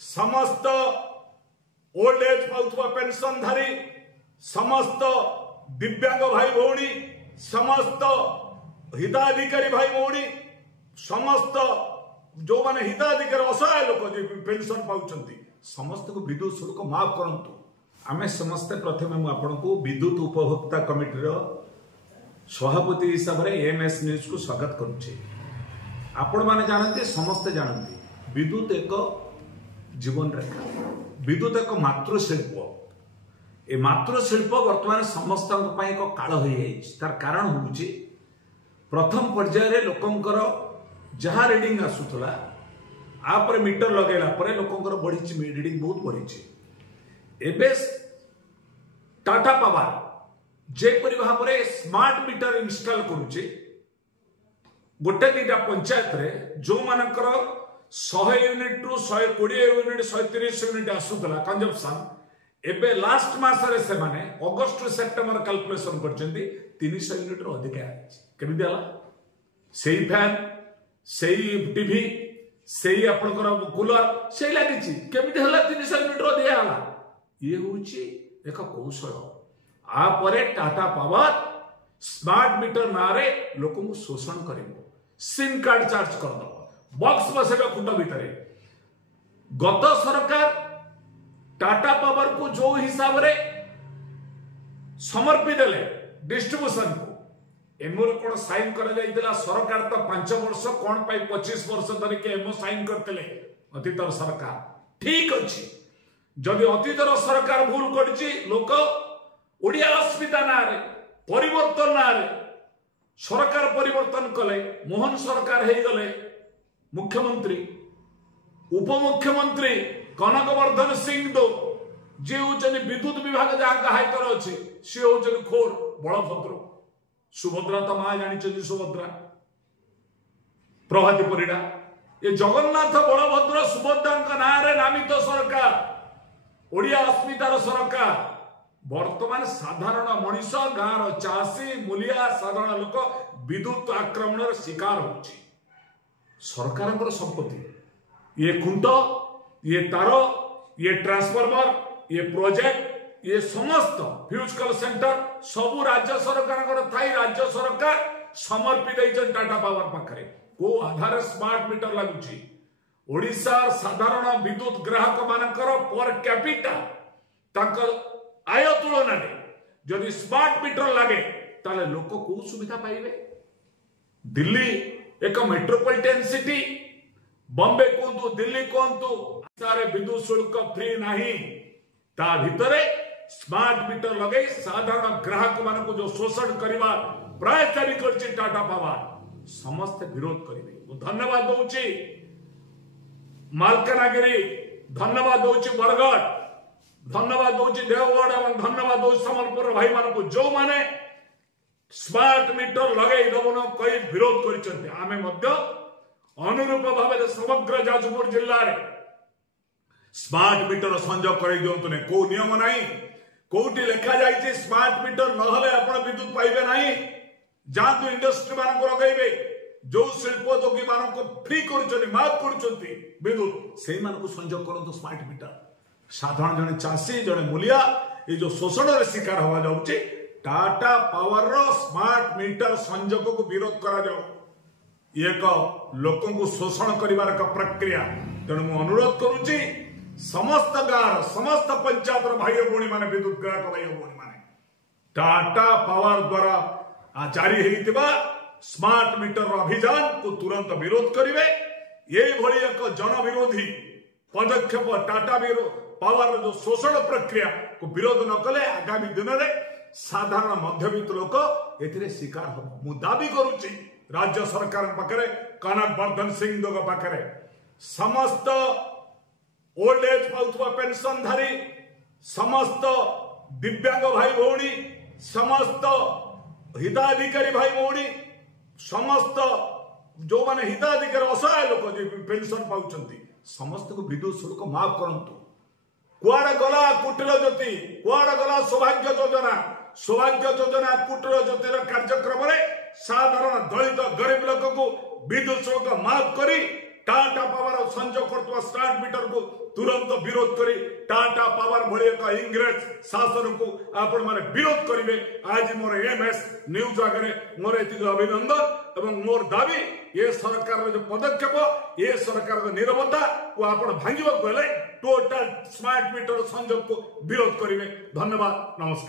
समस्त old age पाउथवा पेंशनधारी समस्त दिव्यांग भाई भौणी समस्त हिताधिकारी भाई भौणी समस्त जो माने हिताधिकारी असहाय लोक पेंशन पाउछंती समस्त को विद्युत शुल्क माफ करंतु। आमे समस्त प्रथमे आपको विद्युत उपभोक्ता कमिटी सभापति हिसाब से एएमएस न्यूज को स्वागत करुचे। आपण माने जानते समस्ते जानते विद्युत एक जीवन रेखा, विद्युत एक मातृशिल्प। ए मातृशिल्प वर्तमान समस्त एक काल हो तार कारण हूँ प्रथम पर्यायर लोकंकर जहाँ रीडिंग आसूला आप मीटर लगेला पर लोकंकर बढ़ी रीडिंग बहुत बढ़ी। एबे टाटा पावर जेपरी भाव में स्मार्ट मीटर इंस्टॉल करुचे गोटे दीटा पंचायत रे जो मानकर 100 यूनिट रु 120 यूनिट 130 यूनिट आसूला कंजम्पशन एबे लास्ट मासरे से माने अगस्त रु सेप्टेम्बर कैलकुलेशन करछंती 300 यूनिट रु अधिक केमि देला सेही फैन सेही टीवी सेही आपनकर कूलर सेही लागिछि केमि देला 300 यूनिट रु अधिक होला। ये होची एक कौशल आ परे टाटा पावर स्मार्ट मीटर नारे लोक शोषण कर सिम कार्ड चार्ज कर बॉक्स बसेगा खुंट भीतर। गत सरकार टाटा पावर को जो हिसाब रे समर्पी देले डिस्ट्रीब्यूशन को एमओ कोन साइन कर जाइतिला सरकार तो 5 वर्ष कोन पाई 25 वर्ष धरिक एमओ साइन करतेले अतीत सरकार ठीक अछि। जदि अतीतर सरकार भूल करछि लोक ओडिया अस्मिता नारे परिवर्तन नारे सरकार परिवर्तन कले मोहन सरकार हे गले मुख्यमंत्री उपमुख्यमंत्री कनकवर्धन सिंह दो जे होचनि विद्युत विभाग जहाँ हाइतर अच्छे सी होचनि खोर बलभद्र सुभद्रा तो माँ जानी सुभद्रा प्रभाती परिडा ये जगन्नाथ बलभद्र सुभद्रा नारे नामित सरकार ओडिया अस्मितार सरकार वर्तमान साधारण मनीष गाँव चाषी मूलिया साधारण लोक विद्युत आक्रमण शिकार होची। सरकार संपत्ति ये खुंट ये तार ये ट्रांसफॉर्मर ये प्रोजेक्ट ये समस्त फ्यूज कल सेंटर सबू राज्य सरकार थाई राज्य सरकार समर्पित टाटा पावर पाखे को आधार स्मार्ट मीटर लगुच ओडिशा साधारण विद्युत ग्राहक मानकर पर कैपिटा आय तुलन जदि स्मार्ट मीटर लगे ताले लोक को सुविधा पाइबे। दिल्ली एक मेट्रोपॉलिटन सिटी बॉम्बे कहतु दिल्ली कहतु सारे विद्युत शुल्क फ्री नहीं ता भितरे स्मार्ट मीटर लगे साधारण ग्राहक मान को जो शोषण करवा प्रायचारी करछि टाटा पावर समस्त विरोध करिवे। धन्यवाद दउछि मालकानगिरी धन्यवाद दउछि बरगढ़ धन्यवाद दउछि देवगढ़ और धन्यवाद दउछि संबलपुर भाई मान को जो माने स्मार्ट मीटर लगे दबन कई विरोध करिसथि। आमे मध्य अनुरूप भाव समग्र जाजपुर जिल्ला रे स्मार्ट मीटर संजोग कर दियंतु ने को नियम नाही कोठी लिखा जाइछि स्मार्ट मीटर न हले आपण विद्युत पाइबे नाही जातु इंडस्ट्री मान को लगैबे जो शिल्पोद्योगी मान को फ्री करूछथि माफ करूछथि विद्युत से मान को संजोग करंतु स्मार्ट मीटर। साधारण जने चाषी जने मूलिया ये जो शोषण रे शिकार हवा जाउछि टाटा पावर रो स्मार्ट मीटर संजोग को विरोध करा जाओ एक लोक को शोषण करिवार का प्रक्रिया। तेणु मु अनुरोध करूछि समस्त गाँव समस्त पंचायत भाई भौणी माने विद्युत ग्राहक भाई भौणी माने टाटा पावर द्वारा जारी होइतिबा स्मार्ट मीटर अभियान को तुरंत विरोध करिवे। ये भली एक जन विरोधी पदक्षेप टाटा पावर जो शोषण प्रक्रिया को विरोध न कले आगामी दिन में साधारण मध्यवित्त लोक एथिरे शिकार हम मु दाबी करूछि राज्य सरकार पाखरे कनकवर्धन सिंह दो पाखरे समस्त ओल्ड एज पाउथवा पेंशनधारी समस्त दिव्यांग भाई भौणी समस्त हिताधिकारी भाई भौणी समस्त जो माने हिताधिकारी असहाय लोक पेंशन पाउछंती समस्त को विद्युत शुल्क माफ करंतु। कुआड़ गला कुटीर ज्योति कुआड़ गला सौभाग्य योजना कुटीर ज्योतिर कार्यक्रम साधारण दलित गरीब लोक को विद्युत शुल्क माफ करी टाटा पावर संजोग करतुवा स्मार्ट मीटर को तुरंत विरोध करी टाटा पावर भली एक इंग्रेज शासन को आपण माने विरोध करेंगे। आज मोर एमएस न्यूज आगे मोर एति अभिनंदन एवं मोर दाबी ये सरकार जो पदक्षेप ये सरकार नीरवता को आपण भांगिबा गले टोटल स्मार्ट मीटर संजोग को विरोध करेंगे। धन्यवाद, नमस्कार।